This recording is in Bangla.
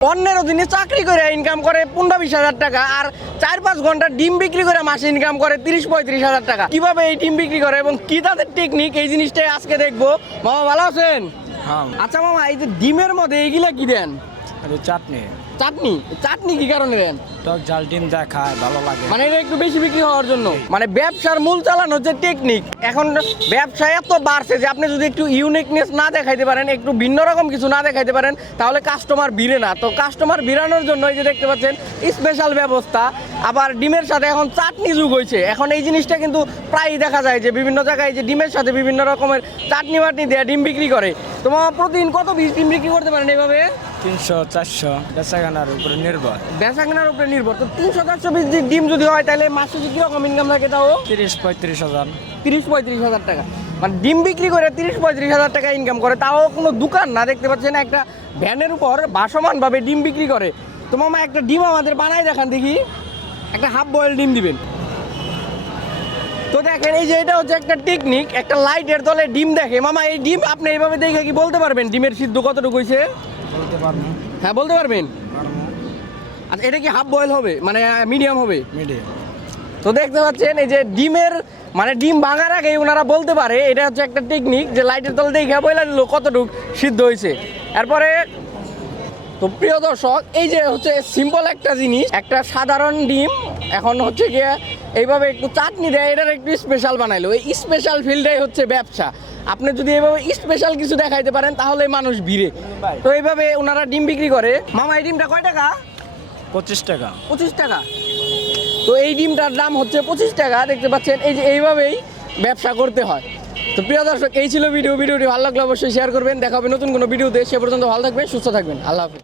অন্যের অধীনে চাকরি করে ইনকাম করে পনেরো বিশ হাজার টাকা আর চার পাঁচ ঘণ্টা ডিম বিক্রি করে মাসে ইনকাম করে তিরিশ পঁয়ত্রিশ হাজার টাকা। কীভাবে এই ডিম বিক্রি করে এবং কি তাদের টেকনিক এই জিনিসটাই আজকে দেখব। মামা ভালো আছেন? হ্যাঁ। আচ্ছা মামা এই যে ডিমের মধ্যে এইগুলা কি দেন? চাটনি। চাটনি? চাটনি কি কারণে দেন? টক ঝাল ডিম যা খায় ভালো লাগে। মানে এটা একটু বেশি বিক্রি হওয়ার জন্য? মানে ব্যবসার মূল চালান হচ্ছে টেকনিক এখন ব্যবসা এত বাড়ছে যে আপনি যদি একটু ইউনিকনেস না দেখাইতে পারেন একটু ভিন্ন রকম কিছু না দেখাইতে পারেন তাহলে কাস্টমার ভিড়ে না। তো কাস্টমার ভিড়ানোর জন্য এই যে দেখতে পাচ্ছেন স্পেশাল ব্যবস্থা। আবার ডিমের সাথে এখন চাটনি যুগ হয়েছে এখন এই জিনিসটা কিন্তু প্রায়ই দেখা যায় যে বিভিন্ন জায়গায় যে ডিমের সাথে বিভিন্ন রকমের চাটনি বাটনি দেয়া ডিম বিক্রি করে। তোমার প্রতিদিন কত পিস ডিম বিক্রি করতে পারেন এইভাবে? তিনশো চারশো বেচাকেনার উপরে নির্ভর। বেচা কেনার উপরে নির্ভর। তো তিনশো চারশো পিস ডিম যদি হয় তাহলে মাসে কীরকম ইনকাম থাকে তাও? তিরিশ পঁয়ত্রিশ হাজার। তিরিশ পঁয়ত্রিশ হাজার টাকা। মানে ডিম বিক্রি করে তিরিশ পঁয়ত্রিশ হাজার টাকা ইনকাম করে তাও কোনো দোকান না? দেখতে পাচ্ছেন একটা ভ্যানের উপর ভাসমানভাবে ডিম বিক্রি করে। তো মামা একটা ডিম আমাদের বানাই দেখান দেখি। একটা হাফ বয়েল ডিম দিবেন। তো দেখেন এই যে এটা হচ্ছে একটা টেকনিক একটা লাইটের তলে ডিম দেখে। মামা এই ডিম আপনি এইভাবে দেখে কি বলতে পারবেন? ডিমের সিদ্ধ কতটুকু হয়েছে বলতে পারব। হ্যাঁ বলতে পারবেন? আচ্ছা এটা কি হাফ বয়েল হবে? মানে মিডিয়াম হবে? মিডিয়াম। তো দেখতে পাচ্ছেন এই যে ডিমের মানে ডিম ভাঙার আগে ওনারা বলতে পারে এটা হচ্ছে একটা টেকনিক যে লাইটের তল দেখে বইলা দিল কতটুক সিদ্ধ হয়েছে। এরপরে তো প্রিয় দর্শক এই যে হচ্ছে সিম্পল একটা জিনিস একটা সাধারণ ডিম এখন হচ্ছে গিয়ে এইভাবে একটু চাটনি দেয় এটার একটু স্পেশাল বানাইলো। এই স্পেশাল ফিল্ডটাই হচ্ছে ব্যবসা। আপনি যদি এইভাবে স্পেশাল কিছু দেখাইতে পারেন তাহলে মানুষ ভিড়ে। তো এইভাবে ওনারা ডিম বিক্রি করে। মামা এই ডিমটা কয় টাকা? পঁচিশ টাকা। পঁচিশ টাকা। তো এই ডিমটার দাম হচ্ছে পঁচিশ টাকা দেখতে পাচ্ছেন? এই যে এইভাবেই ব্যবসা করতে হয়। তো প্রিয় দর্শক এই ছিল ভিডিও। ভিডিওটি ভালো লাগলে অবশ্যই শেয়ার করবেন। দেখা হবে নতুন কোনো ভিডিওতে। সে পর্যন্ত ভালো থাকবেন সুস্থ থাকবেন। আল্লাহ হাফিজ।